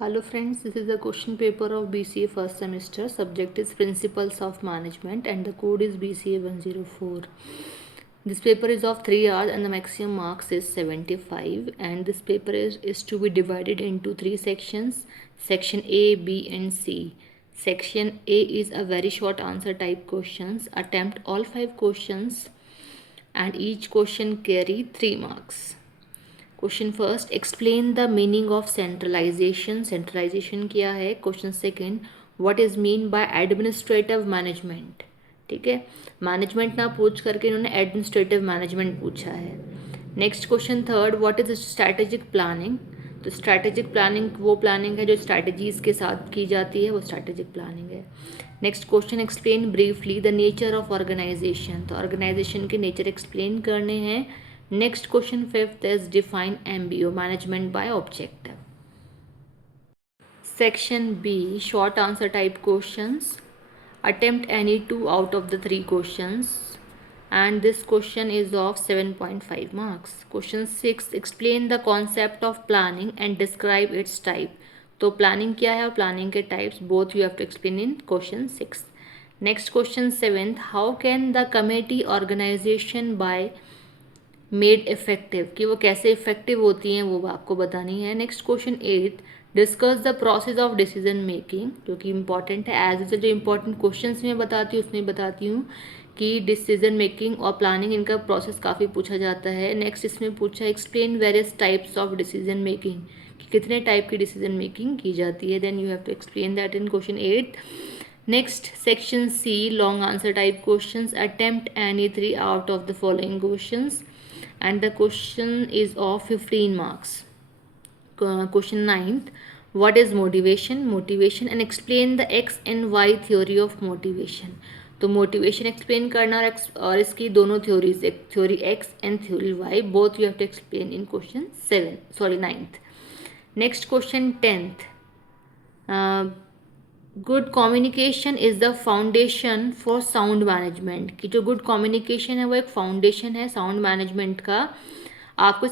Hello friends, this is the question paper of BCA first semester. Subject is Principles of Management and the code is BCA 104. This paper is of 3 hours and the maximum marks is 75, and this paper is to be divided into 3 sections. Section A, B and C. Section A is a very short answer type questions. Attempt all 5 questions and each question carry 3 marks. Question first, explain the meaning of centralisation. Centralisation क्या है. Question second, what is mean by administrative management. ठीक है, management ना पूछ करके इन्होंने administrative management पूछा है. Next question third, what is strategic planning. तो स्ट्रैटेजिक प्लानिंग वो प्लानिंग है जो स्ट्रैटेजीज के साथ की जाती है, वो स्ट्रैटेजिक प्लानिंग है. Next question, explain briefly the nature of organisation. तो ऑर्गेनाइजेशन के नेचर एक्सप्लेन करने हैं. Next question fifth is define MBO, management by objective. Section B, short answer type questions. Attempt any 2 out of the 3 questions and this question is of 7.5 marks. Question 6, explain the concept of planning and describe its type. तो planning क्या है और planning के types both you have to explain in question 6. Next question 7th, how can the committee organization by made effective, कि वो कैसे effective होती हैं वो आपको बतानी है. Next question 8, discuss the process of decision making, जो कि इंपॉर्टेंट है. एज जो इंपॉर्टेंट क्वेश्चन मैं बताती हूँ उसमें बताती हूँ कि डिसीजन मेकिंग और प्लानिंग इनका प्रोसेस काफ़ी पूछा जाता है. नेक्स्ट इसमें पूछा explain various types of decision making, कि कितने टाइप की डिसीजन मेकिंग की जाती है. Then you have to explain that in question 8. Next section C, long answer type questions. Attempt any 3 out of the following questions and the question is of 15 marks. Question 9th, what is motivation and explain the X and Y theory of motivation. तो motivation explain करना और इसकी दोनों theories, एक theory X and theory Y, both you have to explain in question 9th. Next question 10th, good communication is the foundation for sound management. कि जो good communication है वो एक फाउंडेशन है साउंड मैनेजमेंट का. आपको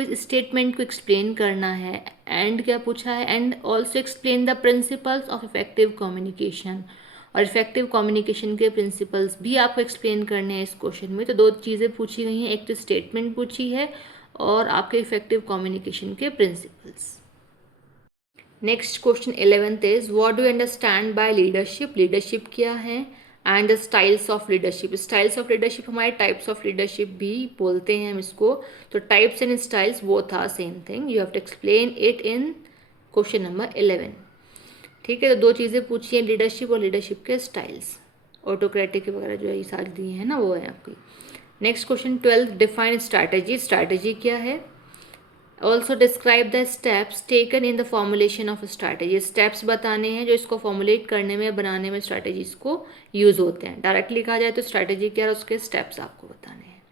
इस स्टेटमेंट को एक्सप्लेन करना है. एंड क्या पूछा है, and also explain the principles of effective communication. और इफेक्टिव कम्युनिकेशन के प्रिंसिपल्स भी आपको एक्सप्लेन करने हैं इस क्वेश्चन में. तो 2 चीज़ें पूछी गई हैं, एक तो स्टेटमेंट पूछी है और आपके इफेक्टिव कम्युनिकेशन के principles. Next question 11th is what do you understand by leadership. Leadership क्या है and the styles of leadership. Styles of leadership हमारे टाइप्स ऑफ लीडरशिप भी बोलते हैं हम इसको. तो टाइप्स एंड स्टाइल्स वो था same thing. You have to explain it in question number 11. ठीक है, तो 2 चीज़ें पूछी हैं, लीडरशिप और लीडरशिप के स्टाइल्स. ऑटोक्रेटिक वगैरह जो ये सारी दिए हैं ना वो है आपकी. Next question 12, define strategy. Strategy क्या है. Also describe the steps taken in the formulation of strategy. Steps बताने हैं जो इसको फॉर्मुलेट करने में, बनाने में स्ट्रैटेजीज को यूज़ होते हैं. डायरेक्टली कहा जाए तो स्ट्रैटेजी क्या है, उसके स्टेप्स आपको बताने हैं,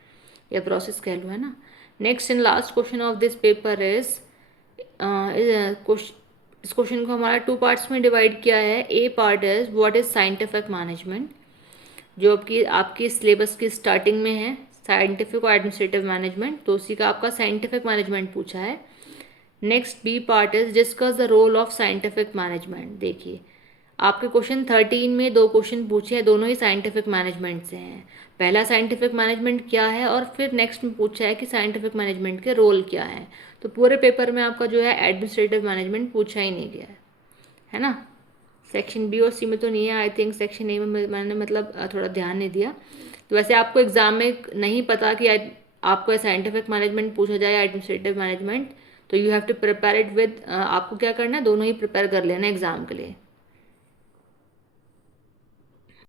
या प्रोसेस कह लो, है ना. Next and last question of this paper is, इस क्वेश्चन को हमारा 2 पार्ट्स में डिवाइड किया है. A part is what is scientific management, जो आपकी सिलेबस की स्टार्टिंग में है, साइंटिफिक और एडमिनिस्ट्रेटिव मैनेजमेंट. तो उसी का आपका साइंटिफिक मैनेजमेंट पूछा है. Next B part is discuss the role of scientific management. देखिए आपके क्वेश्चन 13 में 2 क्वेश्चन पूछे हैं, दोनों ही साइंटिफिक मैनेजमेंट से हैं. पहला साइंटिफिक मैनेजमेंट क्या है और फिर नेक्स्ट में पूछा है कि साइंटिफिक मैनेजमेंट के रोल क्या है. तो पूरे पेपर में आपका जो है एडमिनिस्ट्रेटिव मैनेजमेंट पूछा ही नहीं गया है ना. सेक्शन बी और सी में तो नहीं है. आई थिंक सेक्शन ए में मैंने मतलब थोड़ा ध्यान नहीं दिया. तो वैसे आपको एग्जाम में नहीं पता कि आपको साइंटिफिक मैनेजमेंट पूछा जाए या एडमिनिस्ट्रेटिव मैनेजमेंट, तो you have to prepare it with, आपको क्या करना है, दोनों ही प्रिपेयर कर लेना एग्जाम के लिए.